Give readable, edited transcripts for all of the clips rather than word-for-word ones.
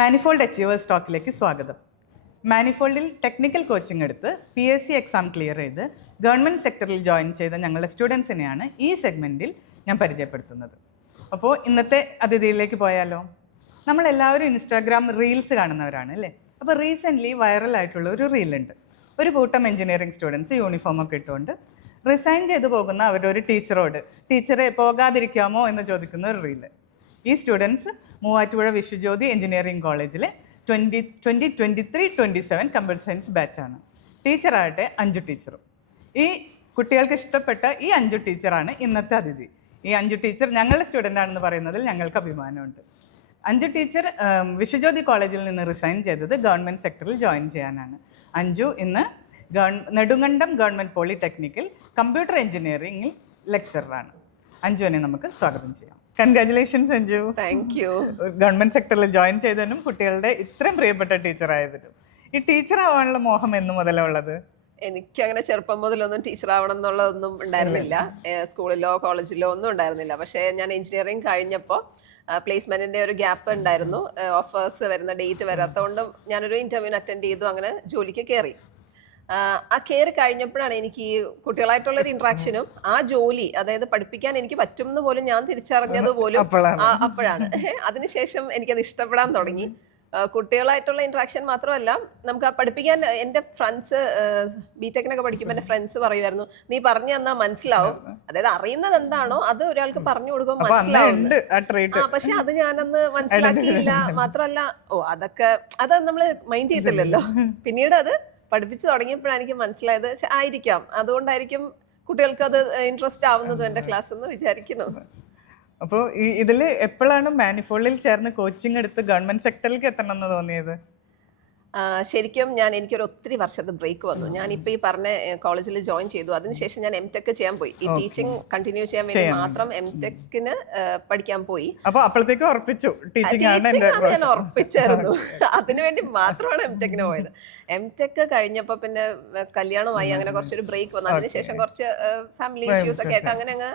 Manifold achievers ടോക്കിലേക്ക് സ്വാഗതം. മാനിഫോൾഡിൽ technical coaching എടുത്ത് PSC exam clear ചെയ്ത് ഗവൺമെൻറ് സെക്ടറിൽ ജോയിൻ ചെയ്ത ഞങ്ങളുടെ സ്റ്റുഡൻസിനെയാണ് ഈ സെഗ്മെൻറ്റിൽ ഞാൻ പരിചയപ്പെടുത്തുന്നത്. അപ്പോൾ ഇന്നത്തെ അതിഥിയിലേക്ക് പോയാലോ? നമ്മളെല്ലാവരും ഇൻസ്റ്റാഗ്രാം റീൽസ് കാണുന്നവരാണ് അല്ലേ? അപ്പോൾ റീസെൻ്റ്ലി വൈറലായിട്ടുള്ള ഒരു റീലുണ്ട്. ഒരു കൂട്ടം എഞ്ചിനീയറിംഗ് സ്റ്റുഡൻസ് യൂണിഫോമൊക്കെ ഇട്ടുകൊണ്ട് റിസൈൻ ചെയ്തു പോകുന്ന അവരുടെ ഒരു ടീച്ചറോട് ടീച്ചറെ പോകാതിരിക്കാമോ എന്ന് ചോദിക്കുന്ന ഒരു റീല്. ഈ സ്റ്റുഡൻസ് മൂവാറ്റുപുഴ വിശ്വജ്യോതി എഞ്ചിനീയറിംഗ് കോളേജിലെ 2023-27 കമ്പ്യൂട്ടർ സയൻസ് ബാച്ചാണ്. ടീച്ചറാകട്ടെ അഞ്ജു ടീച്ചറും. ഈ കുട്ടികൾക്ക് ഇഷ്ടപ്പെട്ട ഈ അഞ്ജു ടീച്ചറാണ് ഇന്നത്തെ അതിഥി. ഈ അഞ്ജു ടീച്ചർ ഞങ്ങളുടെ സ്റ്റുഡൻ്റ് ആണെന്ന് പറയുന്നതിൽ ഞങ്ങൾക്ക് അഭിമാനമുണ്ട്. അഞ്ജു ടീച്ചർ വിശ്വജ്യോതി കോളേജിൽ നിന്ന് റിസൈൻ ചെയ്തത് ഗവൺമെൻറ് സെക്ടറിൽ ജോയിൻ ചെയ്യാനാണ്. അഞ്ജു ഇന്ന് നെടുങ്കണ്ടം ഗവൺമെൻറ് പോളിടെക്നിക്കിൽ കമ്പ്യൂട്ടർ എഞ്ചിനീയറിംഗിൽ ലെക്ചറാണ്. അഞ്ജുവിനെ നമുക്ക് സ്വാഗതം ചെയ്യാം. Congratulations Anju. Thank you. Government സെക്ടറിൽ ജോയിൻ ചെയ്തതിനും കുട്ടികളുടെ ഇത്രയും പ്രിയപ്പെട്ട ടീച്ചറായതിനും. ഈ ടീച്ചർ ആവാനുള്ള മോഹം എന്ന് മുതലുള്ളത്? എനിക്ക് അങ്ങനെ ചെറുപ്പം മുതലൊന്നും ടീച്ചർ ആവണം എന്നുള്ളതൊന്നും ഉണ്ടായിരുന്നില്ല. സ്കൂളിലോ കോളേജിലോ ഒന്നും ഉണ്ടായിരുന്നില്ല. പക്ഷേ ഞാൻ എഞ്ചിനീയറിംഗ് കഴിഞ്ഞപ്പോൾ പ്ലേസ്മെന്റിന്റെ ഒരു ഗ്യാപ്പ് ഉണ്ടായിരുന്നു. ഓഫേഴ്സ് വരുന്ന ഡേറ്റ് വരാത്തതുകൊണ്ട് ഞാനൊരു ഇന്റർവ്യൂവിന് അറ്റൻഡ് ചെയ്തു. അങ്ങനെ ജോലിക്ക് കയറി. ആ കയറി കഴിഞ്ഞപ്പോഴാണ് എനിക്ക് ഈ കുട്ടികളായിട്ടുള്ളൊരു ഇന്ററാക്ഷനും ആ ജോലി, അതായത് പഠിപ്പിക്കാൻ എനിക്ക് പറ്റും എന്ന് പോലും ഞാൻ തിരിച്ചറിഞ്ഞത് പോലും അപ്പോഴാണ്. അതിനുശേഷം എനിക്കത് ഇഷ്ടപ്പെടാൻ തുടങ്ങി. കുട്ടികളായിട്ടുള്ള ഇന്ററാക്ഷൻ മാത്രമല്ല, നമുക്ക് ആ പഠിപ്പിക്കാൻ എൻ്റെ ഫ്രണ്ട്സ് ബിടെക്കിനൊക്കെ പഠിക്കുമ്പോൾ എൻ്റെ ഫ്രണ്ട്സ് പറയുമായിരുന്നു, നീ പറഞ്ഞു തന്നാൽ മനസ്സിലാവും. അതായത് അറിയുന്നത് എന്താണോ അത് ഒരാൾക്ക് പറഞ്ഞു കൊടുക്കുമ്പോൾ മനസ്സിലാവും. പക്ഷെ അത് ഞാനന്ന് മനസ്സിലാക്കിയില്ല. മാത്രമല്ല അതൊക്കെ അത് നമ്മൾ മൈൻഡ് ചെയ്തില്ലല്ലോ. പിന്നീട് അത് പഠിപ്പിച്ചു തുടങ്ങിയപ്പോഴാണ് എനിക്ക് മനസ്സിലായത് ആയിരിക്കാം, അതുകൊണ്ടായിരിക്കും കുട്ടികൾക്ക് അത് ഇൻട്രസ്റ്റ് ആവുന്നതും എൻ്റെ ക്ലാസ് എന്ന് വിചാരിക്കുന്നു. അപ്പോൾ ഇതിൽ എപ്പോഴാണ് മാനിഫോൾഡിൽ ചേർന്ന് കോച്ചിങ് എടുത്ത് ഗവൺമെന്റ് സെക്ടറിലേക്ക് എത്തണം എന്ന് തോന്നിയത്? ശരിക്കും എനിക്കൊരു ഒത്തിരി വർഷത്തെ ബ്രേക്ക് വന്നു. ഞാനിപ്പോൾ ഈ പറഞ്ഞ കോളേജിൽ ജോയിൻ ചെയ്തു. അതിനുശേഷം ഞാൻ MTech ചെയ്യാൻ പോയി. ഈ ടീച്ചിങ് കണ്ടിന്യൂ ചെയ്യാൻ വേണ്ടി മാത്രം MTechന് പഠിക്കാൻ പോയി. ടീച്ചിങ് ഞാൻ ഉറപ്പിച്ചായിരുന്നു. അതിനുവേണ്ടി മാത്രമാണ് MTechന് പോയത്. MTech കഴിഞ്ഞപ്പോൾ പിന്നെ കല്യാണമായി, അങ്ങനെ കുറച്ചൊരു ബ്രേക്ക് വന്നു. അതിനുശേഷം കുറച്ച് ഫാമിലി ഇഷ്യൂസ് ഒക്കെ ആയിട്ട് അങ്ങനെ അങ്ങ്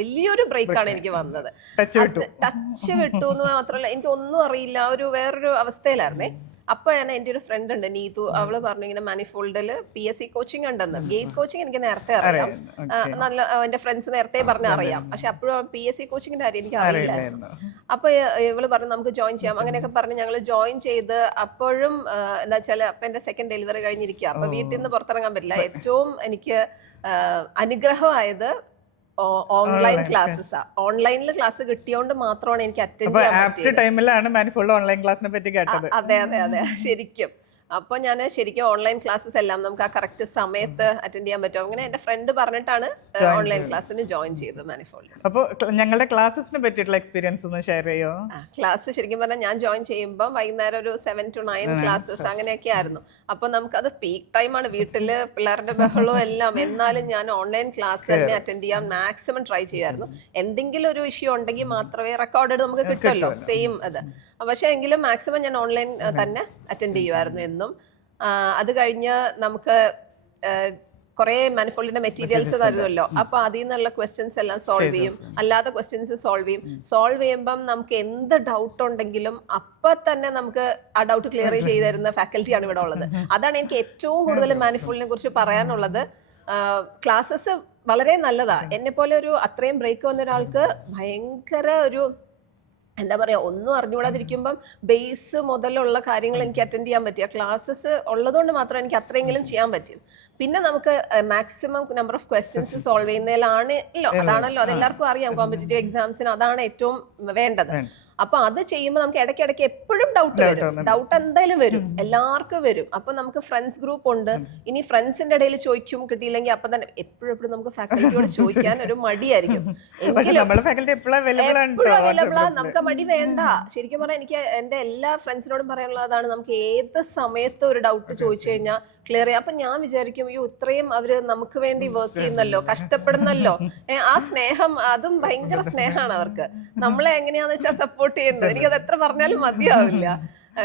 വലിയൊരു ബ്രേക്കാണ് എനിക്ക് വന്നത്. ടച്ച് വിട്ടു എന്ന് മാത്രമല്ല, എനിക്ക് ഒന്നും അറിയില്ല, ഒരു വേറൊരു അവസ്ഥയിലായിരുന്നേ. അപ്പോഴാണ് എൻ്റെ ഒരു ഫ്രണ്ട് ഉണ്ട് നീതു, അവള് പറഞ്ഞു ഇങ്ങനെ മാനിഫോൾഡിൽ PSC കോച്ചിങ് ഉണ്ടെന്ന്. ഗേറ്റ് കോച്ചിങ് എനിക്ക് നേരത്തെ അറിയാം, നല്ല എൻ്റെ ഫ്രണ്ട്സ് നേരത്തെ അറിയാം. പക്ഷെ അപ്പോഴും PSC കോച്ചിങ്ങിന്റെ കാര്യം എനിക്ക് അറിയില്ലായിരുന്നു. അപ്പൊ ഇവള് പറഞ്ഞു നമുക്ക് ജോയിൻ ചെയ്യാം. അങ്ങനെയൊക്കെ പറഞ്ഞ് ഞങ്ങൾ ജോയിൻ ചെയ്ത്. അപ്പോഴും എന്താ വെച്ചാൽ അപ്പൊ എൻ്റെ സെക്കൻഡ് ഡെലിവറി കഴിഞ്ഞിരിക്കുക. അപ്പൊ വീട്ടിൽ നിന്ന് പുറത്തിറങ്ങാൻ പറ്റില്ല. ഏറ്റവും എനിക്ക് അനുഗ്രഹമായത് ഓൺലൈൻ ക്ലാസ്സസ്. ഓൺലൈനിൽ ക്ലാസ് കിട്ടിയോണ്ട് മാത്രമാണ് എനിക്ക് അറ്റൻഡ് ചെയ്യാൻ പറ്റിയത്. അതെ അതെ അതെ ശരിക്കും. അപ്പോൾ ഞാൻ ശരിക്കും ഓൺലൈൻ ക്ലാസ്സസ് എല്ലാം നമുക്ക് ആ കറക്റ്റ് സമയത്ത് അറ്റൻഡ് ചെയ്യാൻ പറ്റും. അങ്ങനെ എൻ്റെ ഫ്രണ്ട് പറഞ്ഞിട്ടാണ് ഓൺലൈൻ ക്ലാസ്സിന് ജോയിൻ ചെയ്തത് മാനിഫോൾഡ്. അപ്പോൾ ഞങ്ങളുടെ ക്ലാസ്സിനെ പറ്റിയിട്ടുള്ള എക്സ്പീരിയൻസ് ഒന്ന് ഷെയർ ചെയ്യോ? ക്ലാസ് ശരിക്കും പറഞ്ഞാൽ ഞാൻ ജോയിൻ ചെയ്യുമ്പോൾ വൈകുന്നേരം ഒരു 7 to 9 ക്ലാസ്സസ് അങ്ങനെയൊക്കെ ആയിരുന്നു. അപ്പോൾ നമുക്കത് പീക്ക് ടൈമാണ്, വീട്ടില് പിള്ളേരുടെ ബഹളവും എല്ലാം. എന്നാലും ഞാൻ ഓൺലൈൻ ക്ലാസ് തന്നെ അറ്റൻഡ് ചെയ്യാൻ മാക്സിമം ട്രൈ ചെയ്യുമായിരുന്നു. എന്തെങ്കിലും ഒരു ഇഷ്യൂ ഉണ്ടെങ്കിൽ മാത്രമേ റെക്കോർഡഡ് നമുക്ക് കിട്ടുമല്ലോ, സെയിം അത്. പക്ഷെ എങ്കിലും മാക്സിമം ഞാൻ ഓൺലൈൻ തന്നെ അറ്റൻഡ് ചെയ്യുമായിരുന്നു എന്നും. അത് കഴിഞ്ഞ് നമുക്ക് കുറെ മാനിഫോൾഡിന്റെ മെറ്റീരിയൽസ് തരുമല്ലോ. അപ്പൊ അതിൽ നിന്നുള്ള ക്വസ്റ്റ്യൻസ് എല്ലാം സോൾവ് ചെയ്യും, അല്ലാത്ത ക്വസ്റ്റ്യൻസ് സോൾവ് ചെയ്യും. സോൾവ് ചെയ്യുമ്പം നമുക്ക് എന്ത് ഡൗട്ട് ഉണ്ടെങ്കിലും അപ്പൊ തന്നെ നമുക്ക് ആ ഡൗട്ട് ക്ലിയർ ചെയ്ത് തരുന്ന ഫാക്കൽറ്റിയാണ് ഇവിടെ ഉള്ളത്. അതാണ് എനിക്ക് ഏറ്റവും കൂടുതൽ മാനിഫോൾഡിനെ കുറിച്ച് പറയാനുള്ളത്. ക്ലാസ്സസ് വളരെ നല്ലതാ. എന്നെ പോലെ ഒരു അത്രയും ബ്രേക്ക് വന്ന ഒരാൾക്ക് ഭയങ്കര ഒരു എന്താ പറയുക, ഒന്നും അറിഞ്ഞുകൂടാതിരിക്കുമ്പം ബേസ് മുതലുള്ള കാര്യങ്ങൾ എനിക്ക് അറ്റൻഡ് ചെയ്യാൻ പറ്റിയ ക്ലാസ്സസ് ഉള്ളതുകൊണ്ട് മാത്രം എനിക്ക് അത്രയെങ്കിലും ചെയ്യാൻ പറ്റിയത്. പിന്നെ നമുക്ക് maximum number of questions solve ചെയ്യുന്നതിലാണല്ലോ, അതാണല്ലോ അതെല്ലാവർക്കും അറിയാം. കോമ്പറ്റേറ്റീവ് എക്സാംസിന് അതാണ് ഏറ്റവും വേണ്ടത്. അപ്പൊ അത് ചെയ്യുമ്പോൾ നമുക്ക് ഇടയ്ക്കിടയ്ക്ക് എപ്പോഴും ഡൗട്ട് വരും. ഡൗട്ട് എന്തായാലും വരും, എല്ലാവർക്കും വരും. അപ്പൊ നമുക്ക് ഫ്രണ്ട്സ് ഗ്രൂപ്പ് ഉണ്ട്. ഇനി ഫ്രണ്ട്സിന്റെ ഇടയിൽ ചോദിക്കും, കിട്ടിയില്ലെങ്കിൽ അപ്പൊ തന്നെ എപ്പോഴും നമുക്ക് ഫാക്കൽറ്റിയോട് ചോദിക്കാൻ ഒരു മടിയായിരിക്കും. നമുക്ക് മടി വേണ്ട. ശരിക്കും പറഞ്ഞാൽ എനിക്ക് എന്റെ എല്ലാ ഫ്രണ്ട്സിനോടും പറയാനുള്ളതാണ്, നമുക്ക് ഏത് സമയത്തും ഒരു ഡൗട്ട് ചോദിച്ചു കഴിഞ്ഞാൽ ക്ലിയർ ചെയ്യാം. അപ്പൊ ഞാൻ വിചാരിക്കും, അയ്യോ ഇത്രയും അവര് നമുക്ക് വേണ്ടി വർക്ക് ചെയ്യുന്നല്ലോ, കഷ്ടപ്പെടുന്നല്ലോ. ആ സ്നേഹം, അതും ഭയങ്കര സ്നേഹമാണ് അവർക്ക്. നമ്മളെ എങ്ങനെയാന്ന് വെച്ചാൽ സപ്പോർട്ട് ചെയ്യുന്നത്. എനിക്കത് എത്ര പറഞ്ഞാലും മതിയാവില്ല.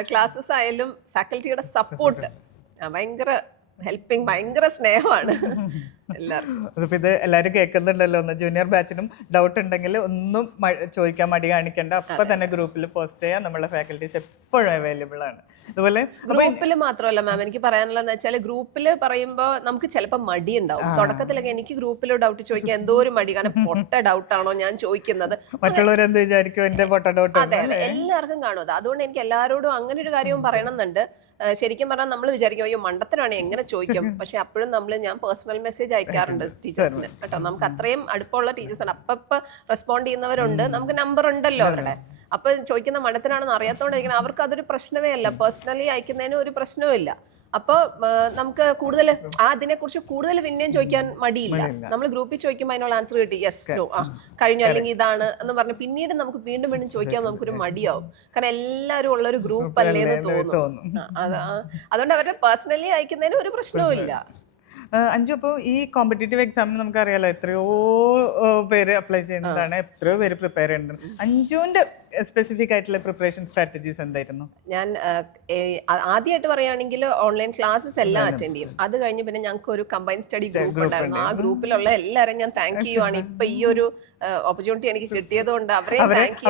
ക്ലാസ്സസ് ആയാലും ഫാക്കൽറ്റിയുടെ സപ്പോർട്ട് ഭയങ്കര ഹെൽപ്പിംഗ്, ഭയങ്കര സ്നേഹമാണ്. എല്ലാവർക്കും. അതിപ്പോൾ ഇത് എല്ലാവരും കേൾക്കുന്നുണ്ടല്ലോ, ഒന്ന് ജൂനിയർ ബാച്ചിനും ഡൗട്ട് ഉണ്ടെങ്കിൽ ഒന്നും ചോദിക്കാൻ മടി കാണിക്കേണ്ട, അപ്പം തന്നെ ഗ്രൂപ്പിൽ പോസ്റ്റ് ചെയ്യാം. നമ്മളെ ഫാക്കൽറ്റീസ് എപ്പോഴും അവൈലബിൾ ആണ്. അതുപോലെ ഗ്രൂപ്പിൽ മാത്രമല്ല മാം, എനിക്ക് പറയാനുള്ളതെന്ന് വെച്ചാൽ ഗ്രൂപ്പിൽ പറയുമ്പോൾ നമുക്ക് ചിലപ്പോൾ മടി ഉണ്ടാവും. തുടക്കത്തിലൊക്കെ എനിക്ക് ഗ്രൂപ്പിൽ ഡൗട്ട് ചോദിക്കാൻ എന്തോ ഒരു മടി, കാരണം പൊട്ട ഡൗട്ടാണോ ഞാൻ ചോദിക്കുന്നത്, മറ്റുള്ളവരെന്ത് വിചാരിക്കും എന്റെ പൊട്ട ഡൗട്ട്. അതെ അതെ, എല്ലാവർക്കും കാണും അത്. അതുകൊണ്ട് എനിക്ക് എല്ലാവരോടും അങ്ങനെ ഒരു കാര്യവും പറയണമെന്നുണ്ട്. ശരിക്കും പറഞ്ഞാൽ നമ്മൾ വിചാരിക്കും അയ്യോ മണ്ടത്തിനാണ് എങ്ങനെ ചോദിക്കും, പക്ഷെ അപ്പോഴും ഞാൻ പേഴ്സണൽ മെസ്സേജ് അയക്കാറുണ്ട് ടീച്ചേഴ്സിന് കേട്ടോ. നമുക്ക് അത്രയും അടുപ്പമുള്ള ടീച്ചേഴ്സാണ്. അപ്പം റെസ്പോണ്ട് ചെയ്യുന്നവരുണ്ട്, നമുക്ക് നമ്പർ ഉണ്ടല്ലോ അവരുടെ. അപ്പൊ ചോദിക്കുന്ന മണ്ടത്തിനാണെന്ന് അറിയാത്തോണ്ടിരിക്കണം, അവർക്ക് അതൊരു പ്രശ്നമേ അല്ല. പേഴ്സണലി അയക്കുന്നതിന് ഒരു പ്രശ്നവും ഇല്ല. അപ്പോൾ നമുക്ക് കൂടുതൽ അതിനെക്കുറിച്ച് കൂടുതൽ പിന്നെയും ചോദിക്കാൻ മടിയില്ല. നമ്മൾ ഗ്രൂപ്പിൽ ചോദിക്കുമ്പോൾ അതിനുള്ള ആൻസർ കിട്ടി, യെസ് നോ കഴിഞ്ഞു അല്ലെങ്കിൽ ഇതാണ് എന്ന് പറഞ്ഞ് പിന്നീട് നമുക്ക് വീണ്ടും വീണ്ടും ചോദിക്കാൻ നമുക്കൊരു മടിയാവും. കാരണം എല്ലാവരും ഉള്ളൊരു ഗ്രൂപ്പ് അല്ലേ എന്ന് തോന്നും. അതുകൊണ്ട് അവരുടെ പേഴ്സണലി അയക്കുന്നതിന് ഒരു പ്രശ്നവും ഇല്ല. അഞ്ചു, അപ്പോൾ ഈ കോമ്പറ്റേറ്റീവ് എക്സാമിന് നമുക്കറിയാലോ എത്രയോ പേര് അപ്ലൈ ചെയ്യുന്നതാണ്, എത്രയോ പേര് പ്രിപ്പയർ ചെയ്യുന്നുണ്ട്. അഞ്ജുവിന്റെ സ്പെസിഫിക് ആയിട്ടുള്ള പ്രിപ്പറേഷൻ സ്ട്രാറ്റജീസ് എന്തായിരുന്നു? ഞാൻ ആദ്യമായിട്ട് പറയുകയാണെങ്കിൽ ഓൺലൈൻ ക്ലാസ്സസ് എല്ലാം അറ്റൻഡ് ചെയ്യും. അത് കഴിഞ്ഞ് പിന്നെ ഞങ്ങൾക്ക് ഒരു കമ്പൈൻ സ്റ്റഡി ഗ്രൂപ്പ് ഉണ്ടായിരുന്നു. ആ ഗ്രൂപ്പിലുള്ള എല്ലാവരും ഞാൻ താങ്ക് ചെയ്യുവാണ്. ഇപ്പൊ ഈ ഒരു ഓപ്പർച്യൂണിറ്റി എനിക്ക് കിട്ടിയത് കൊണ്ട് അവരെ താങ്ക്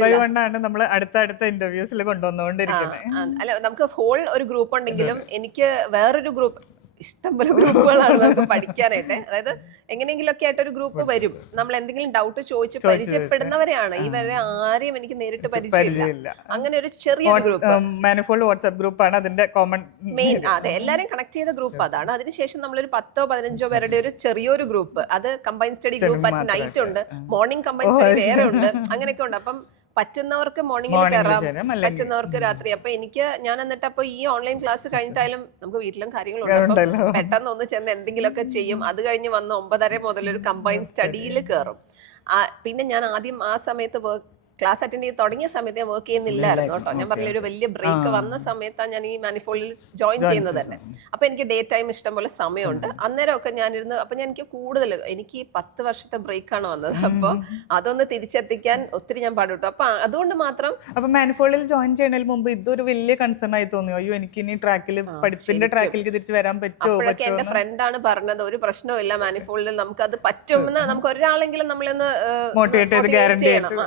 ചെയ്യാൻ നമ്മൾ അടുത്ത ഇന്റർവ്യൂസിൽ കൊണ്ടുവന്നുകൊണ്ടിരിക്കുന്നത്. അല്ല, നമുക്ക് ഹോൾ ഒരു ഗ്രൂപ്പ് ഉണ്ടെങ്കിലും എനിക്ക് വേറൊരു ഗ്രൂപ്പ്, ഇഷ്ടംപോലെ ഗ്രൂപ്പുകളാണ് നമുക്ക് പഠിക്കാനായിട്ട്. അതായത് എങ്ങനെയെങ്കിലും ഒക്കെ ആയിട്ട് ഒരു ഗ്രൂപ്പ് വരും. നമ്മൾ എന്തെങ്കിലും ഡൗട്ട് ചോദിച്ച് പരിചയപ്പെടുന്നവരെയാണ്. ഇവരെ ആരെയും എനിക്ക് നേരിട്ട് പരിചയമില്ല. അങ്ങനെ ഒരു ചെറിയ ഗ്രൂപ്പ്, മാനിഫോൾഡ് വാട്സ്ആപ്പ് ഗ്രൂപ്പാണ് അതിന്റെ കോമൺ മെയിൻ. അതെ, എല്ലാരും കണക്ട് ചെയ്ത ഗ്രൂപ്പ് അതാണ്. അതിനുശേഷം നമ്മളൊരു 10-15 പേരുടെ ഒരു ചെറിയൊരു ഗ്രൂപ്പ്, അത് combine study group at night ഉണ്ട്, മോർണിംഗ് കമ്പൈൻ സ്റ്റഡി വേറെ ഉണ്ട്, അങ്ങനെയൊക്കെ ഉണ്ട്. അപ്പം പറ്റുന്നവർക്ക് മോർണിംഗിൽ കയറാം, പറ്റുന്നവർക്ക് രാത്രി. അപ്പൊ ഞാൻ എന്നിട്ട് അപ്പൊ ഈ ഓൺലൈൻ ക്ലാസ് കഴിഞ്ഞിട്ടായാലും നമുക്ക് വീട്ടിലും കാര്യങ്ങളുണ്ട്, അപ്പൊ പെട്ടെന്ന് ഒന്ന് ചെന്ന് എന്തെങ്കിലുമൊക്കെ ചെയ്യും. അത് കഴിഞ്ഞ് വന്ന് 9:30 മുതൽ ഒരു കമ്പൈൻ സ്റ്റഡിയിൽ കയറും. പിന്നെ ഞാൻ ആദ്യം ആ സമയത്ത് ക്ലാസ് അറ്റൻഡ് ചെയ്ത് തുടങ്ങിയ സമയത്ത് ഞാൻ വർക്ക് ചെയ്യുന്നില്ലായിരുന്നു കേട്ടോ. ഞാൻ പറഞ്ഞ ഒരു വലിയ ബ്രേക്ക് വന്ന സമയത്താണ് ഞാൻ ഈ മാനിഫോൾഡിൽ ജോയിൻ ചെയ്യുന്നത് തന്നെ. അപ്പൊ എനിക്ക് ഡേ ടൈം ഇഷ്ടം പോലെ സമയമുണ്ട്. അന്നേരമൊക്കെ ഞാനിരുന്ന് അപ്പൊ എനിക്ക് കൂടുതൽ, എനിക്ക് 10 വർഷത്തെ ബ്രേക്കാണ് വന്നത്. അപ്പൊ അതൊന്ന് തിരിച്ചെത്തിക്കാൻ ഒത്തിരി ഞാൻ പാടുപെട്ടു. അപ്പൊ അതുകൊണ്ട് മാത്രം. അപ്പൊ മാനിഫോൾഡിൽ ജോയിൻ ചെയ്യുന്നതിന് മുമ്പ് ഇതൊരു വലിയ കൺസേൺ ആയി തോന്നിയോ? അയ്യോ എനിക്ക് ഇനി ട്രാക്കിൽ പഠിപ്പിന്റെ ട്രാക്കിലേക്ക് തിരിച്ചു വരാൻ പറ്റുമോ? അപ്പോഴൊക്കെ എന്റെ ഫ്രണ്ടാണ് പറഞ്ഞത് ഒരു പ്രശ്നവും ഇല്ല, മാനിഫോൾഡിൽ നമുക്ക് അത് പറ്റുമെന്ന്, നമുക്ക് ഒരാളെങ്കിലും നമ്മളൊന്ന് മോട്ടിവേറ്റ് ചെയ്ത് ഗ്യാരണ്ടി ചെയ്യണം.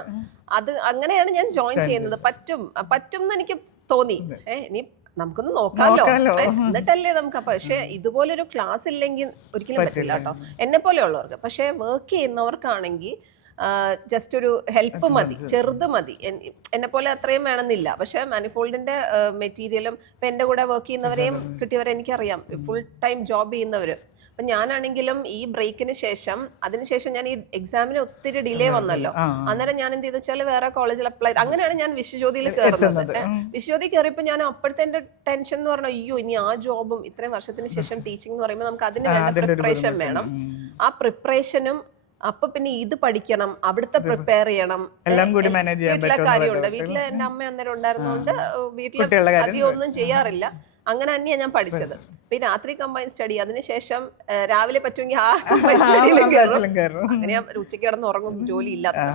അത് അങ്ങനെയാണ് ഞാൻ ജോയിൻ ചെയ്യുന്നത്. പറ്റും എന്ന് എനിക്ക് തോന്നി. ഇനി നമുക്കൊന്ന് നോക്കാമല്ലോ, എന്നിട്ടല്ലേ നമുക്ക്. പക്ഷെ ഇതുപോലൊരു ക്ലാസ് ഇല്ലെങ്കിൽ ഒരിക്കലും പറ്റില്ല കേട്ടോ, എന്നെ പോലെയുള്ളവർക്ക്. പക്ഷെ വർക്ക് ചെയ്യുന്നവർക്കാണെങ്കിൽ ജസ്റ്റ് ഒരു ഹെൽപ്പ് മതി, ചെറുത് മതി. എന്നെ പോലെ അത്രയും വേണമെന്നില്ല. പക്ഷെ മാനിഫോൾഡിന്റെ മെറ്റീരിയലും ഇപ്പൊ എന്റെ കൂടെ വർക്ക് ചെയ്യുന്നവരെയും കിട്ടിയവരെ എനിക്കറിയാം, ഫുൾ ടൈം ജോബ് ചെയ്യുന്നവര്. അപ്പൊ ഞാനാണെങ്കിലും ഈ ബ്രേക്കിന് ശേഷം, അതിനുശേഷം ഞാൻ ഈ എക്സാമിന് ഒത്തിരി ഡിലേ വന്നല്ലോ. അന്നേരം ഞാൻ എന്ത് ചെയ്തു വെച്ചാൽ വേറെ കോളേജിൽ അപ്ലൈ. അങ്ങനെയാണ് ഞാൻ വിശ്വജ്യോതിയിൽ കയറുന്നത്. വിശ്വജ്യോതി കയറിയപ്പോൾ ഞാൻ അപ്പോഴത്തെ എന്റെ ടെൻഷൻ എന്ന് പറഞ്ഞാൽ അയ്യോ ഇനി ആ ജോബും ഇത്രയും വർഷത്തിന് ശേഷം ടീച്ചിങ് എന്ന് പറയുമ്പോൾ നമുക്ക് അതിന് വേണ്ട പ്രിപ്പറേഷൻ വേണം. ആ പ്രിപ്പറേഷനും അപ്പൊ പിന്നെ ഇത് പഠിക്കണം, അവിടുത്തെ പ്രിപ്പയർ ചെയ്യണം, വീട്ടിലെ കാര്യമുണ്ട്. വീട്ടിലെ എന്റെ അമ്മ അന്നേരം ഉണ്ടായിരുന്നോണ്ട് വീട്ടിലെ അധികം ഒന്നും ചെയ്യാറില്ല. അങ്ങനെ തന്നെയാണ് ഞാൻ പഠിച്ചത്. പിന്നെ രാത്രി കമ്പൈൻ സ്റ്റഡി, അതിനുശേഷം രാവിലെ പറ്റുമെങ്കിൽ ആ കമ്പൈൻ സ്റ്റഡിയിലും കയറും. അങ്ങനെ ഞാൻ ഉച്ചയ്ക്ക് കിടന്ന് ഉറങ്ങും ജോലി ഇല്ലാത്ത.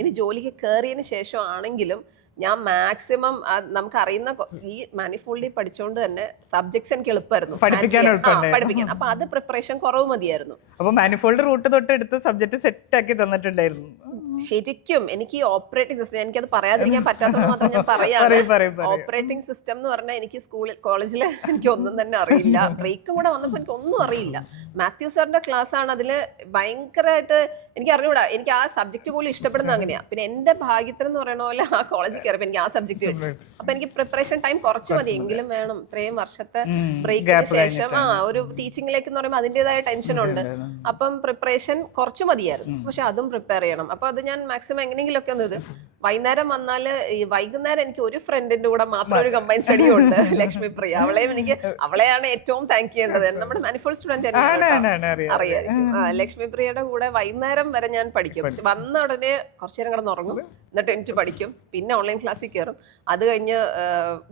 ഇനി ജോലിക്ക് കയറിയതിന് ശേഷം ആണെങ്കിലും ഞാൻ മാക്സിമം നമുക്ക് അറിയുന്ന ഈ മാനിഫോൾഡിൽ പഠിച്ചുകൊണ്ട് തന്നെ സബ്ജക്ട്സ് എനിക്ക് എളുപ്പമായിരുന്നു പഠിപ്പിക്കാൻ. അപ്പൊ അത് പ്രിപ്പറേഷൻ കുറവ് മതിയായിരുന്നു. അപ്പൊ മാനിഫോൾഡ് റൂട്ട് തൊട്ടെടുത്ത് സബ്ജക്ട് സെറ്റ് ആക്കി തന്നിട്ടുണ്ടായിരുന്നു. ശരിക്കും എനിക്ക് ഈ ഓപ്പറേറ്റിംഗ് സിസ്റ്റം, എനിക്കത് പറയാതിരിക്കാൻ പറ്റാത്തത് മാത്രം ഞാൻ പറയാം. ഓപ്പറേറ്റിംഗ് സിസ്റ്റം എന്ന് പറഞ്ഞാൽ എനിക്ക് കോളേജിൽ എനിക്ക് ഒന്നും തന്നെ അറിയില്ല. ബ്രേക്കും കൂടെ വന്നപ്പോൾ എനിക്ക് ഒന്നും അറിയില്ല. മാത്യു സാറിന്റെ ക്ലാസ് ആണ് അതിൽ ഭയങ്കരമായിട്ട് എനിക്ക് അറിഞ്ഞൂടാ. എനിക്ക് ആ സബ്ജക്ട് പോലും ഇഷ്ടപ്പെടുന്ന അങ്ങനെയാ. പിന്നെ എന്റെ ഭാഗ്യത്തിന് എന്ന് പറയുന്ന പോലെ ആ കോളേജിൽ കയറിയപ്പോൾ എനിക്ക് ആ സബ്ജക്ട് കിട്ടും. അപ്പൊ എനിക്ക് പ്രിപ്പറേഷൻ ടൈം കുറച്ച് മതി എങ്കിലും വേണം. ഇത്രയും വർഷത്തെ ബ്രേക്കിന് ശേഷം ഒരു ടീച്ചിങ്ങിലേക്ക് എന്ന് പറയുമ്പോൾ അതിൻ്റെതായ ടെൻഷനുണ്ട്. അപ്പം പ്രിപ്പറേഷൻ കുറച്ച് മതിയായിരുന്നു. പക്ഷെ അതും പ്രിപ്പയർ ചെയ്യണം. അപ്പൊ അത് ഞാൻ മാക്സിമം എങ്ങനെയെങ്കിലുമൊക്കെ ഒന്ന് വൈകുന്നേരം വന്നാൽ വൈകുന്നേരം എനിക്ക് ഒരു ഫ്രണ്ടിന്റെ കൂടെ മാത്രം ഒരു കമ്പൈൻ സ്റ്റഡി ഉണ്ട്, ലക്ഷ്മി പ്രിയ. അവളെയാണ് ഏറ്റവും താങ്ക് ചെയ്യേണ്ടത്. നമ്മുടെ മാനിഫോൾഡ് സ്റ്റുഡന്റ് അറിയായിരിക്കും. ലക്ഷ്മി പ്രിയയുടെ കൂടെ വൈകുന്നേരം വരെ ഞാൻ പഠിക്കും. വന്ന ഉടനെ കുറച്ചു നേരം കിടന്നുറങ്ങും, എന്നിട്ട് എനിക്ക് പഠിക്കും. പിന്നെ ഓൺലൈൻ ക്ലാസ്സിൽ കയറും. അത് കഴിഞ്ഞ്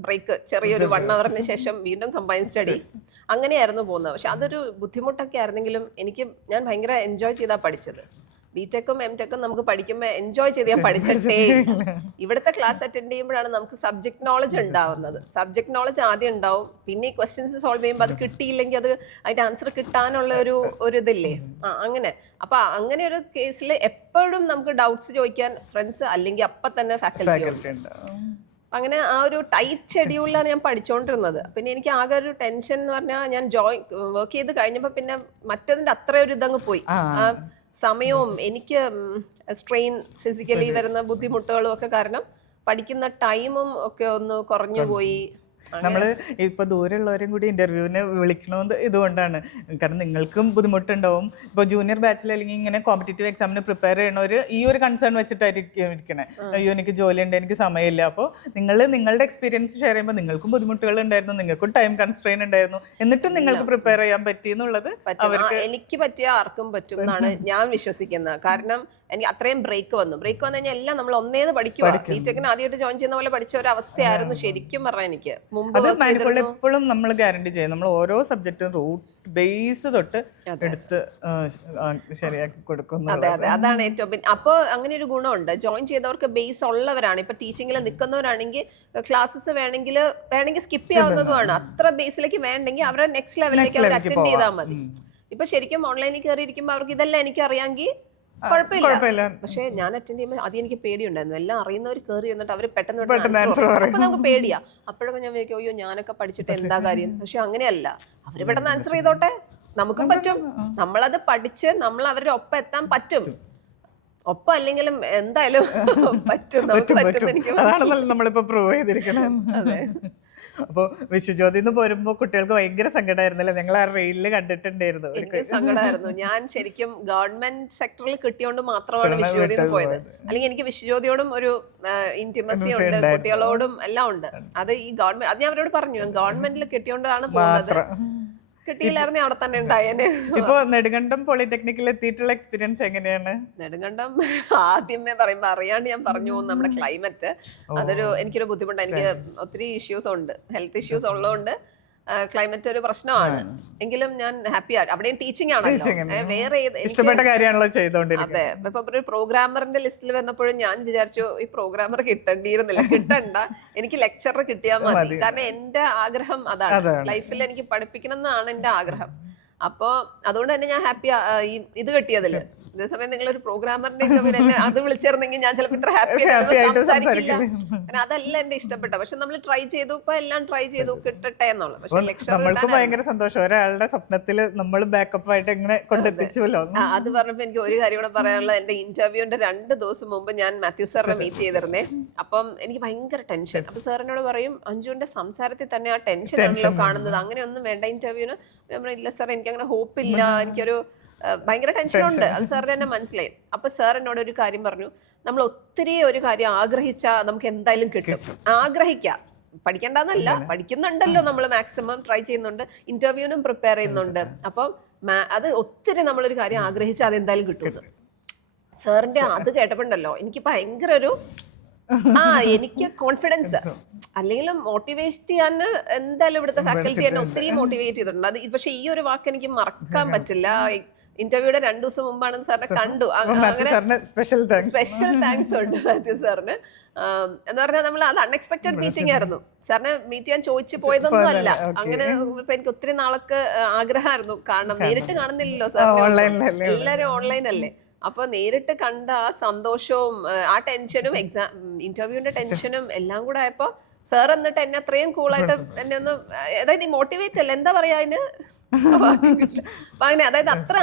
ബ്രേക്ക് ചെറിയൊരു 1 hourന് ശേഷം വീണ്ടും കമ്പൈൻ സ്റ്റഡി. അങ്ങനെയായിരുന്നു പോകുന്നത്. പക്ഷെ അതൊരു ബുദ്ധിമുട്ടൊക്കെ ആയിരുന്നെങ്കിലും ഞാൻ ഭയങ്കര എൻജോയ് ചെയ്താ പഠിച്ചത്. ബിടെക്കും എംടെക്കും നമുക്ക് പഠിക്കുമ്പോൾ എൻജോയ് ചെയ്ത് ഞാൻ പഠിച്ചിട്ടേ ഇല്ല. ഇവിടുത്തെ ക്ലാസ് അറ്റൻഡ് ചെയ്യുമ്പോഴാണ് നമുക്ക് സബ്ജക്ട് നോളജ് ഉണ്ടാവുന്നത്. സബ്ജക്ട് നോളജ് ആദ്യം ഉണ്ടാവും, പിന്നെ ഈ ക്വസ്റ്റ്യൻസ് സോൾവ് ചെയ്യുമ്പോൾ അത് കിട്ടിയില്ലെങ്കിൽ അത് അതിന്റെ ആൻസർ കിട്ടാനുള്ള ഒരു ഇതില്ലേ, അങ്ങനെ. അപ്പൊ അങ്ങനെ ഒരു കേസിൽ എപ്പോഴും നമുക്ക് ഡൗട്ട്സ് ചോദിക്കാൻ ഫ്രണ്ട്സ് അല്ലെങ്കിൽ അപ്പം തന്നെ ഫാക്കൽറ്റി ഉണ്ട്. അങ്ങനെ ആ ഒരു ടൈറ്റ് ഷെഡ്യൂളിലാണ് ഞാൻ പഠിച്ചുകൊണ്ടിരുന്നത്. പിന്നെ എനിക്ക് ആകെ ഒരു ടെൻഷൻ എന്ന് പറഞ്ഞാൽ ഞാൻ വർക്ക് ചെയ്ത് കഴിഞ്ഞപ്പോൾ പിന്നെ മറ്റതിന്റെ അത്ര ഒരു ഇതങ്ങ് പോയി. ആ സമയവും എനിക്ക് സ്ട്രെയിൻ ഫിസിക്കലി വരുന്ന ബുദ്ധിമുട്ടുകളും ഒക്കെ കാരണം പഠിക്കുന്ന ടൈമും ഒക്കെ ഒന്ന് കുറഞ്ഞു പോയി. നമ്മൾ ഇപ്പൊ ദൂരെയുള്ളവരും കൂടി ഇന്റർവ്യൂവിന് വിളിക്കണമെന്ന് ഇതുകൊണ്ടാണ്. കാരണം നിങ്ങൾക്കും ബുദ്ധിമുട്ടുണ്ടാവും. ഇപ്പോൾ ജൂനിയർ ബാച്ചിൽ അല്ലെങ്കിൽ ഇങ്ങനെ കോമ്പറ്റേറ്റീവ് എക്സാമിന് പ്രിപ്പയർ ചെയ്യണവർ ഈ ഒരു കൺസേൺ വെച്ചിട്ടായിരിക്കും ഇരിക്കണേ. അയ്യോ എനിക്ക് ജോലിയുണ്ട്, എനിക്ക് സമയമില്ല. അപ്പോൾ നിങ്ങളുടെ എക്സ്പീരിയൻസ് ഷെയർ ചെയ്യുമ്പോൾ നിങ്ങൾക്കും ബുദ്ധിമുട്ടുകൾ ഉണ്ടായിരുന്നു, നിങ്ങൾക്കും ടൈം കൺസ്ട്രെയിൻ ഉണ്ടായിരുന്നു, എന്നിട്ടും നിങ്ങൾക്ക് പ്രിപ്പയർ ചെയ്യാൻ പറ്റി എന്നുള്ളത് എനിക്ക് പറ്റിയ ആർക്കും പറ്റും എന്നാണ് ഞാൻ വിശ്വസിക്കുന്നത്. കാരണം എനിക്ക് അത്രയും ബ്രേക്ക് വന്നു കഴിഞ്ഞാൽ എല്ലാം നമ്മൾ ഒന്നേന്ന് പഠിക്കുക. ബിടെക്കിന് ആദ്യമായിട്ട് ജോയിൻ ചെയ്യുന്ന പോലെ പഠിച്ച ഒരു അവസ്ഥയായിരുന്നു ശരിക്കും പറഞ്ഞാൽ. എനിക്ക് എപ്പോഴും നമ്മൾ ഗ്യാരണ്ടി ചെയ്യും, നമ്മൾ ഓരോ സബ്ജക്റ്റും റൂട്ട് ബേസ് തൊട്ട് എടുത്ത് ശരിയാക്കി കൊടുക്കുന്നു. അതെ അതെ, അതാണ് ഏറ്റവും. അപ്പോൾ അങ്ങനെ ഒരു ഗുണമുണ്ട്, ജോയിൻ ചെയ്തവർക്ക് ബേസ് ഉള്ളവരാണ്. ഇപ്പൊ ടീച്ചിങ്ങിൽ നിൽക്കുന്നവരാണെങ്കിൽ ക്ലാസ്സസ് വേണമെങ്കിൽ സ്കിപ്പ് ചെയ്യാവുന്നതുമാണ്. അത്ര ബേസിലേക്ക് വേണ്ടെങ്കിൽ അവരെ നെക്സ്റ്റ് ലെവലിലേക്ക് അവർ അറ്റൻഡ് ചെയ്താൽ മതി. ഇപ്പൊ ശരിക്കും ഓൺലൈനിൽ കയറിയിരിക്കുമ്പോൾ അവർക്ക് ഇതെല്ലാം എനിക്ക് അറിയാമെങ്കിൽ കുഴപ്പമില്ല. പക്ഷെ ഞാൻ അറ്റൻഡ് ചെയ്യുമ്പോൾ ആദ്യം എനിക്ക് പേടിയുണ്ടായിരുന്നു. എല്ലാം അറിയുന്നവർ കയറി വന്നിട്ട് അവർ പെട്ടെന്ന് അപ്പൊ നമുക്ക് പേടിയാ. അപ്പോഴൊക്കെ ഞാൻ വിചാരിക്കും അയ്യോ ഞാനൊക്കെ പഠിച്ചിട്ട് എന്താ കാര്യം. പക്ഷെ അങ്ങനെയല്ല, അവര് പെട്ടെന്ന് ആൻസർ ചെയ്തോട്ടെ, നമുക്കും പറ്റും. നമ്മളത് പഠിച്ച് നമ്മൾ അവരുടെ ഒപ്പം എത്താൻ പറ്റും. ഒപ്പം അല്ലെങ്കിലും എന്തായാലും പറ്റും, നമുക്ക് പറ്റും. എനിക്ക് നമ്മളിപ്പോ പ്രൂവ് ചെയ്തിരിക്കണം. അതെ. അപ്പൊ വിശ്വജ്യോതിന്ന് പോരുമ്പോ കുട്ടികൾക്ക് ഭയങ്കര സങ്കടമായിരുന്നല്ലേ? ഞങ്ങൾ ആ റെയിലിൽ കണ്ടിട്ടുണ്ടായിരുന്നു. എനിക്ക് സങ്കടമായിരുന്നു. ഞാൻ ശരിക്കും ഗവൺമെന്റ് സെക്ടറിൽ കിട്ടിയോണ്ട് മാത്രമാണ് വിശ്വജ്യോതിന്ന് പോയത്. അല്ലെങ്കിൽ എനിക്ക് വിശ്വജ്യോതിയോടും ഒരു ഇന്റിമസി ഉണ്ട്, കുട്ടികളോടും എല്ലാം ഉണ്ട്. അത് ഈ ഗവൺമെന്റ്, അത് ഞാൻ അവരോട് പറഞ്ഞു, ഗവൺമെന്റിൽ കിട്ടിയോണ്ടാണ് പോകുന്നത്. കിട്ടിയില്ലായിരുന്നു അവിടെ തന്നെ ഉണ്ടായേനെ. ഇപ്പൊ നെടുങ്കണ്ടം പോളിടെക്നിക്കിൽ എത്തിയിട്ടുള്ള എക്സ്പീരിയൻസ് എങ്ങനെയാണ്? നെടുങ്കണ്ടം ആദ്യമേ പറയുമ്പോ അറിയാണ്ട് ഞാൻ പറഞ്ഞു പോകും, നമ്മുടെ ക്ലൈമറ്റ് എനിക്കൊരു ബുദ്ധിമുട്ടാണ്. എനിക്ക് ഒത്തിരി ഇഷ്യൂസ് ഉണ്ട്, ഹെൽത്ത് ഇഷ്യൂസ് ഉള്ളതുകൊണ്ട് ക്ലൈമറ്റ് ഒരു പ്രശ്നമാണ്. എങ്കിലും ഞാൻ ഹാപ്പിയാണ്. അവിടെയും ടീച്ചിങ് ആണല്ലോ, വേറെ ഇഷ്ടപ്പെട്ട കാര്യമാണല്ലോ ചെയ്തോണ്ടിരിക്കുന്നത്. അതെ. ഇപ്പൊ ഒരു പ്രോഗ്രാമറിന്റെ ലിസ്റ്റിൽ വന്നപ്പോഴും ഞാൻ വിചാരിച്ചു ഈ പ്രോഗ്രാമർ കിട്ടേണ്ടിയിരുന്നില്ല, കിട്ടണ്ട, എനിക്ക് ലെക്ചറർ കിട്ടിയാൽ മതി. കാരണം എന്റെ ആഗ്രഹം അതാണ്, ലൈഫിൽ എനിക്ക് പഠിപ്പിക്കണം എന്നാണ് എന്റെ ആഗ്രഹം. അപ്പൊ അതുകൊണ്ട് തന്നെ ഞാൻ ഹാപ്പി ഇത് കിട്ടിയതില്. അതേസമയം നിങ്ങളൊരു പ്രോഗ്രാമറിന്റെ എന്നെ അത് വിളിച്ചിരുന്നെങ്കിൽ ഞാൻ ചിലപ്പോൾ ഇത്ര ഹാപ്പി സംസാരിക്കില്ല. അതല്ല എന്റെ ഇഷ്ടപ്പെട്ട. പക്ഷെ നമ്മൾ ട്രൈ ചെയ്തു, ഇപ്പൊ എല്ലാം ട്രൈ ചെയ്തു, കിട്ടട്ടെ എന്നുള്ളത്. പക്ഷെ നമ്മൾക്ക് ഭയങ്കര സന്തോഷം, ഒരാളുടെ സ്വപ്നത്തില് നമ്മൾ ബാക്കപ്പ് ആയിട്ട് ഇങ്ങനെ കൊണ്ടെത്തിച്ചുല്ലോ. അത് പറഞ്ഞപ്പോ എനിക്ക് ഒരു കാര്യം കൂടെ പറയാനുള്ളത്, എന്റെ ഇന്റർവ്യൂവിന്റെ 2 ദിവസം മുമ്പ് ഞാൻ മാത്യു സാറിനെ മീറ്റ് ചെയ്തിരുന്നേ. അപ്പം എനിക്ക് ഭയങ്കര ടെൻഷൻ. അപ്പൊ സാറിനോട് പറയും അഞ്ജുവിന്റെ സംസാരത്തിൽ തന്നെ ആ ടെൻഷൻ ആണല്ലോ കാണുന്നത്, അങ്ങനെയൊന്നും വേണ്ട ഇന്റർവ്യൂവിന്. ഞാൻ പറയും ഇല്ല സാർ, എനിക്ക് അങ്ങനെ ഹോപ്പില്ല, എനിക്കൊരു ഭയങ്കര ടെൻഷനുണ്ട്. അത് സാറിന് തന്നെ മനസ്സിലായി. അപ്പൊ സാർ എന്നോട് ഒരു കാര്യം പറഞ്ഞു, നമ്മൾ ഒത്തിരി ഒരു കാര്യം ആഗ്രഹിച്ചാൽ നമുക്ക് എന്തായാലും കിട്ടും. ആഗ്രഹിക്കാം, പഠിക്കേണ്ടെന്നല്ല, പഠിക്കുന്നുണ്ടല്ലോ, നമ്മൾ മാക്സിമം ട്രൈ ചെയ്യുന്നുണ്ട്, ഇന്റർവ്യൂവിനും പ്രിപ്പയർ ചെയ്യുന്നുണ്ട്. അപ്പം അത് ഒത്തിരി നമ്മളൊരു കാര്യം ആഗ്രഹിച്ചാൽ അത് എന്തായാലും കിട്ടും. സാറിന്റെ അത് കേട്ടപ്പോണ്ടല്ലോ എനിക്ക് ഭയങ്കര ഒരു എനിക്ക് കോൺഫിഡൻസ്. അല്ലെങ്കിലും മോട്ടിവേറ്റ് ചെയ്യാൻ എന്തായാലും ഇവിടുത്തെ ഫാക്കൽറ്റി എന്നെ ഒത്തിരി മോട്ടിവേറ്റ് ചെയ്തിട്ടുണ്ട്. അത് പക്ഷെ ഈ ഒരു വാക്ക് എനിക്ക് മറക്കാൻ പറ്റില്ല. ഇന്റർവ്യൂയുടെ 2 ദിവസം മുമ്പാണ് സാറിനെ കണ്ടു. അങ്ങനെ സ്പെഷ്യൽ താങ്ക്സ് ഉണ്ട് മാത്യു സാറിന്. എന്ന് പറഞ്ഞാൽ നമ്മൾ അത് അൺഎക്സ്പെക്ടഡ് മീറ്റിംഗ് ആയിരുന്നു. സാറിനെ മീറ്റ് ചെയ്യാൻ ചോദിച്ചു പോയതൊന്നും അല്ല. അങ്ങനെ ഇപ്പൊ എനിക്ക് ഒത്തിരി നാളൊക്കെ ആഗ്രഹമായിരുന്നു കാണണം. നേരിട്ട് കാണുന്നില്ലല്ലോ സാറിന്, എല്ലാരും ഓൺലൈൻ അല്ലേ. അപ്പൊ നേരിട്ട് കണ്ട ആ സന്തോഷവും ആ ടെൻഷനും ഇന്റർവ്യൂവിന്റെ ടെൻഷനും എല്ലാം കൂടെ ആയപ്പോ സാർ എന്നിട്ട് എന്നെ അത്രയും കൂളായിട്ട് എന്നെ ഒന്ന്, അതായത് ഈ മോട്ടിവേറ്റ് അല്ല, എന്താ പറയാ അതിന്, അപ്പൊ അങ്ങനെ, അതായത് അത്ര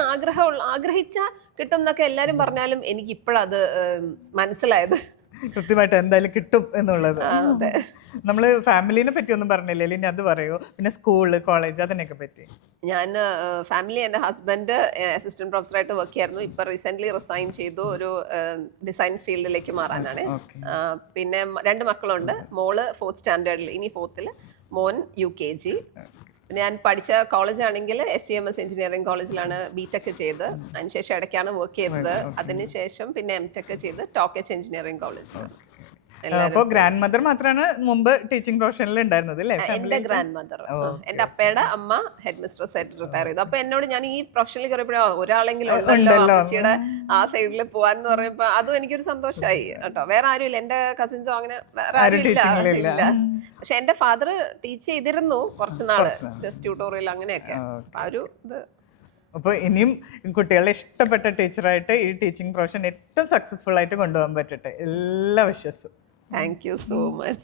ആഗ്രഹിച്ച കിട്ടും എന്നൊക്കെ എല്ലാരും പറഞ്ഞാലും എനിക്ക് ഇപ്പോഴത് മനസ്സിലായത്. കൃത്യമായിട്ട് എന്തായാലും കിട്ടും എന്നുള്ളത്. നമ്മള് ഫാമിലിനെ പറ്റി ഒന്നും പറഞ്ഞില്ലേ, ഇനി അത് പറയോ? പിന്നെ സ്കൂള്, കോളേജ്, അതിനൊക്കെ പറ്റി. ഞാൻ ഫാമിലി, എൻ്റെ ഹസ്ബൻഡ് അസിസ്റ്റന്റ് പ്രൊഫസറായിട്ട് വർക്ക് ചെയ്യായിരുന്നു. ഇപ്പൊ റീസെന്റ് റിസൈൻ ചെയ്തു, ഒരു ഡിസൈൻ ഫീൽഡിലേക്ക് മാറാനാണ്. പിന്നെ 2 മക്കളുണ്ട്. മോള് 4th സ്റ്റാൻഡേർഡിൽ, ഇനി 4th, മോൻ UKG. പിന്നെ ഞാൻ പഠിച്ച കോളേജ് ആണെങ്കിൽ SCMS എഞ്ചിനീയറിംഗ് കോളേജിലാണ് ബിടെക് ചെയ്ത്. അതിനുശേഷം ഇടയ്ക്കാണ് വർക്ക് ചെയ്തത്. അതിനുശേഷം പിന്നെ MTech ചെയ്ത് ടോക്കച്ച് എഞ്ചിനീയറിംഗ് കോളേജ്. അപ്പോൾ ഗ്രാൻഡ് മദർ മാത്രമാണ് മുമ്പ് ടീച്ചിങ് പ്രൊഫഷനിൽ ഉണ്ടായിരുന്നത് അല്ലേ? എന്റെ ഗ്രാൻഡ് മദർ, എന്റെ അപ്പയുടെ അമ്മ ഹെഡ് മിസ്ട്രസ് ആയിട്ട് റിട്ടയർ ചെയ്തു. അപ്പൊ എന്നോട് ഞാൻ ഈ പ്രൊഫഷനിൽ കയറിയപ്പോഴോ ഒരാളെങ്കിലും ഉണ്ടല്ലോ അമ്മച്ചിയുടെ ആ സൈഡിൽ പോവാന്ന് പറയുമ്പോ അതും എനിക്കൊരു സന്തോഷമായി കേട്ടോ. വേറെ ആരും ഇല്ല, എന്റെ കസിൻസോ അങ്ങനെ വേറെ ആരും ഇല്ല. പക്ഷെ എന്റെ ഫാദർ ടീച്ച് ചെയ്തിരുന്നു കുറച്ച് നാള്, ജസ്റ്റ് ട്യൂട്ടോറിയൽ അങ്ങനെയൊക്കെ. ആ ഒരു ഇത്. അപ്പോൾ ഇനിയും കുട്ടികളെ ഇഷ്ടപ്പെട്ട ടീച്ചറായിട്ട് ഈ ടീച്ചിങ് പ്രൊഫഷൻ ഏറ്റവും സക്സസ്ഫുൾ ആയിട്ട് കൊണ്ടുപോകാൻ പറ്റട്ടെ. എല്ലാ വിശ്വസും. Thank you so much.